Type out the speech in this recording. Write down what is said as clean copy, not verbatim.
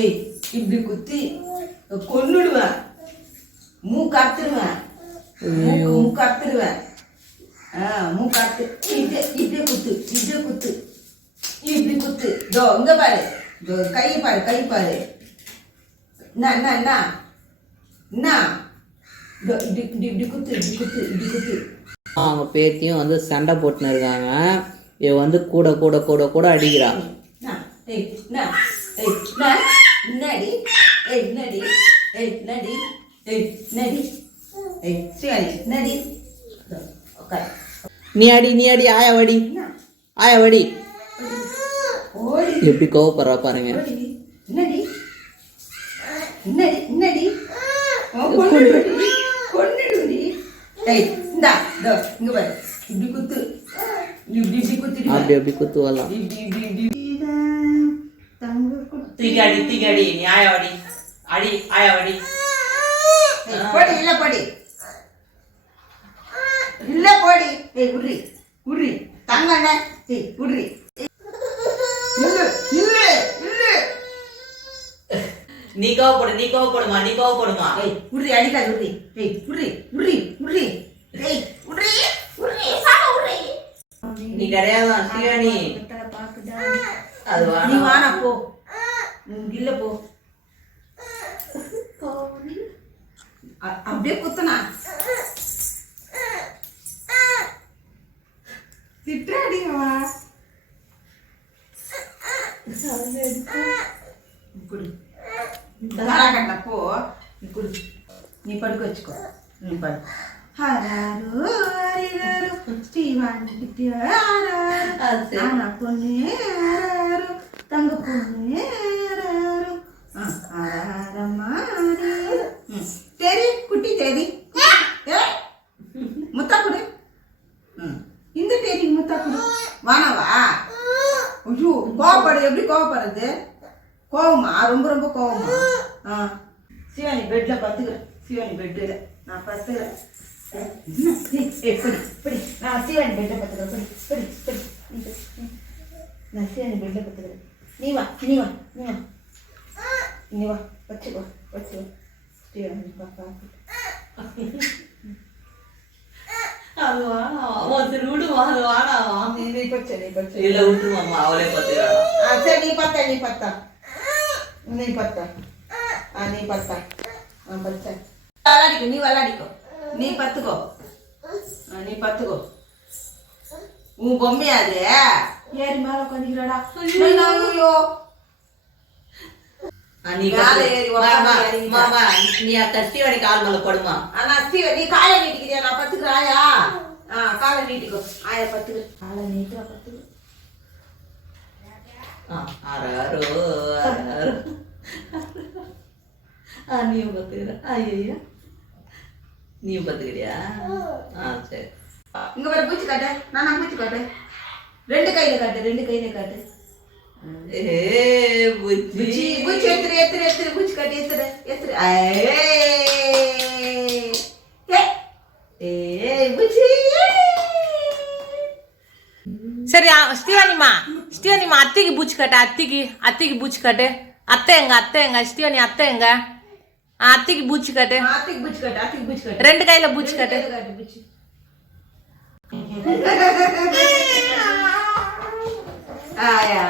ஏய் இப்படி குத்தி கொன்னுடுவேன். மூக்கு அறுத்துருவேன். மூக்கு அறுத்துருவேன். மூக்கு அறுத்து இப்படியே குத்து, இப்படியே குத்து, இப்படி குத்து. இதோ இங்க பாரு, கை பாரு, கை பாரு. என்ன இப்படி குத்து, இப்படி குத்து, இப்படி குத்து. அவங்க பேத்தியும் வந்து சண்டை போட்டுன்னு இருக்காங்க. இவ வந்து கூட கூட கூட கூட அடிக்கிறான். நீ அடி நீ அடி, ஆயா வடி, ஆயா வடி. எப்படி கோவப்படுறா பாருங்க. அப்படி அப்படி குத்துவலாம். தூக்கி அடி, தூக்கி அடி, நீ ஆயா வடி, அடி ஆயா வடி. போடி இல்ல போடி இல்ல போடி. ஏய் உர்ரி உர்ரி தங்கண்ண. ஏய் உர்ரி இல்ல இல்ல இல்ல. நீ கோவப்படு, நீ கோவப்படுமா, நீ கோவப்படுமா. ஏய் உர்ரி அடிக்காத உர்ரி. ஏய் உர்ரி உர்ரி உர்ரி. ஏய் உர்ரி உர்ரி சாமா உர்ரி. நீ கிடையாது சிவானி. அது நீ வானா போ. இல்ல போ. அப்படியே குத்துனா திட்டாடிவா. போ நீ படுக்க வச்சுக்கோ. நீ படு. பொண்ணு தங்க பொண்ணு சரி குட்டி தேதி முத்தா குடு. இந்த தேதி முத்தா குடு. வானவா. ஐயோ கோவப்படு. எப்படி கோவப்படுறது? கோவமா? ரொம்ப ரொம்ப கோவமா? சிவானி பெட்ல பத்துக்கிறேன். சிவானி பெட்ல நான் பத்துக்கிறேன். நான் சிவானி பெட்ல பத்துக்கிறேன். படி படி படி. நான் சிவானி பெட்ல பத்துக்கிறேன். நீ வா நீ வா நீ வா நீ வா. வச்சுக்கோ வச்சுக்கோ. சிவானி பாப்பா அது வாடா ஒருத்தர் விடுவா. அது வாடாவா. நீ பச்சை நீ பச்சை. இல்ல விட்டுருவாமா, அவளே பத்துக்கிறா. சரி நீ பத்தா நீ பத்தா நீ பத்தா. நீ பத்தா பச்சை. விளாடிக்கோ நீ விளாடிக்கோ. நீ பத்துக்கோ. நீ பத்துக்கோ. உன் பொம்மையா அது? ஏறி மேல உட்காந்துக்கிறாடா. ஐயோ நீ மேல ஏறி மாமா, நீ ஸ்டீவானி கால் மேல படுமா. ஆனா நீ காலை நீட்டிக்கிறியா? நான் பத்துக்கிறாயா? காலை நீட்டிக்கோ. ஆயா பத்துக்கு. காலை நீட்டுறா பத்துக்கு. நீயும் பத்துக்கிற. ஐயா நீயும் பத்துக்கிறியா? சரி. இங்க வர பூச்சி காட்டு. நான் பூச்சி காட்டு. ரெண்டு கையில காட்டு. ரெண்டு கையில காட்டு. பூச்சி பூச்சி எத்திரு எத்திரு எத்திரு. பூச்சி காட்டு. எத்திரு எத்திரு. பூச்சி. சரி ஸ்டீவானிமா, ஸ்டீவானிமா அத்தைக்கு பூச்சி காட்டு. அத்தைக்கு பூச்சி காட்டு. அத்தை எங்க ஸ்டீவானி அத்தை எங்க? அத்தைக்கு பூச்சி காட்டு. அத்தைக்கு பூச்சி காட்டு. அத்தைக்கு பூச்சி காட்டு. ரெண்டு கையில பூச்சி காட்டு. பூச்சி. ஆயா